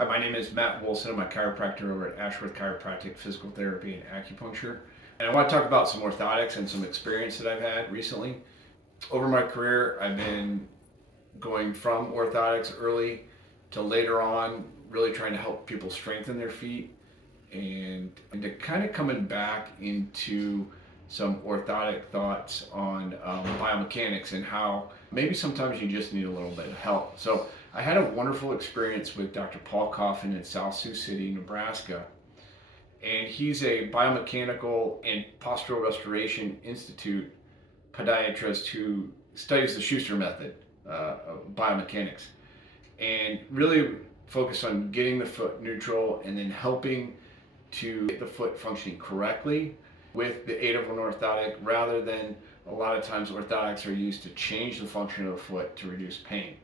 Hi, my name is Matt Wilson. I'm a chiropractor over at Ashworth Chiropractic, Physical Therapy, and Acupuncture. And I want to talk about some orthotics and some experience that I've had recently. Over my career, I've been going from orthotics early to later on, really trying to help people strengthen their feet and to kind of coming back into some orthotic thoughts on biomechanics and how maybe sometimes you just need a little bit of help. So I had a wonderful experience with Dr. Paul Coffin in South Sioux City, Nebraska. And he's a biomechanical and Postural Restoration Institute podiatrist who studies the Schuster method of biomechanics and really focused on getting the foot neutral and then helping to get the foot functioning correctly with the aid of an orthotic, rather than a lot of times orthotics are used to change the function of the foot to reduce pain.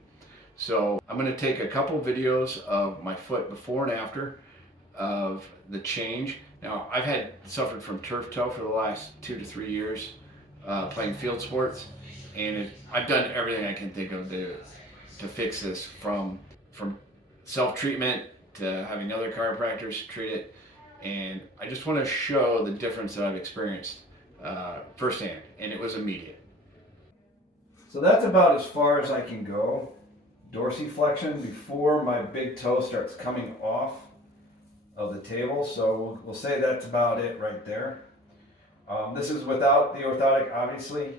So I'm going to take a couple videos of my foot before and after of the change. Now I've suffered from turf toe for the last 2 to 3 years playing field sports, and I've done everything I can think of to fix this, from self-treatment to having other chiropractors treat it. And I just want to show the difference that I've experienced firsthand, and it was immediate. So that's about as far as I can go. Dorsiflexion before my big toe starts coming off of the table. So we'll say that's about it right there. This is without the orthotic, obviously.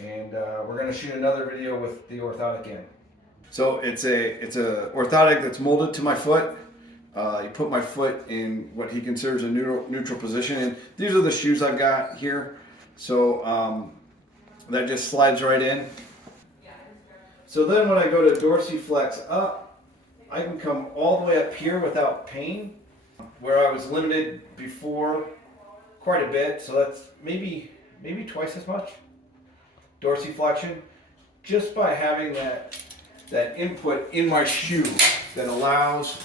And we're going to shoot another video with the orthotic in. So it's a orthotic that's molded to my foot. You put my foot in what he considers a neutral position, and these are the shoes I've got here. So that just slides right in. So then when I go to dorsiflex up, I can come all the way up here without pain, where I was limited before quite a bit. So that's maybe twice as much dorsiflexion, just by having that input in my shoe that allows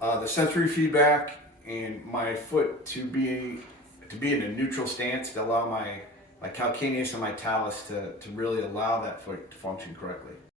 the sensory feedback and my foot to be in a neutral stance, to allow my calcaneus and my talus to really allow that foot to function correctly.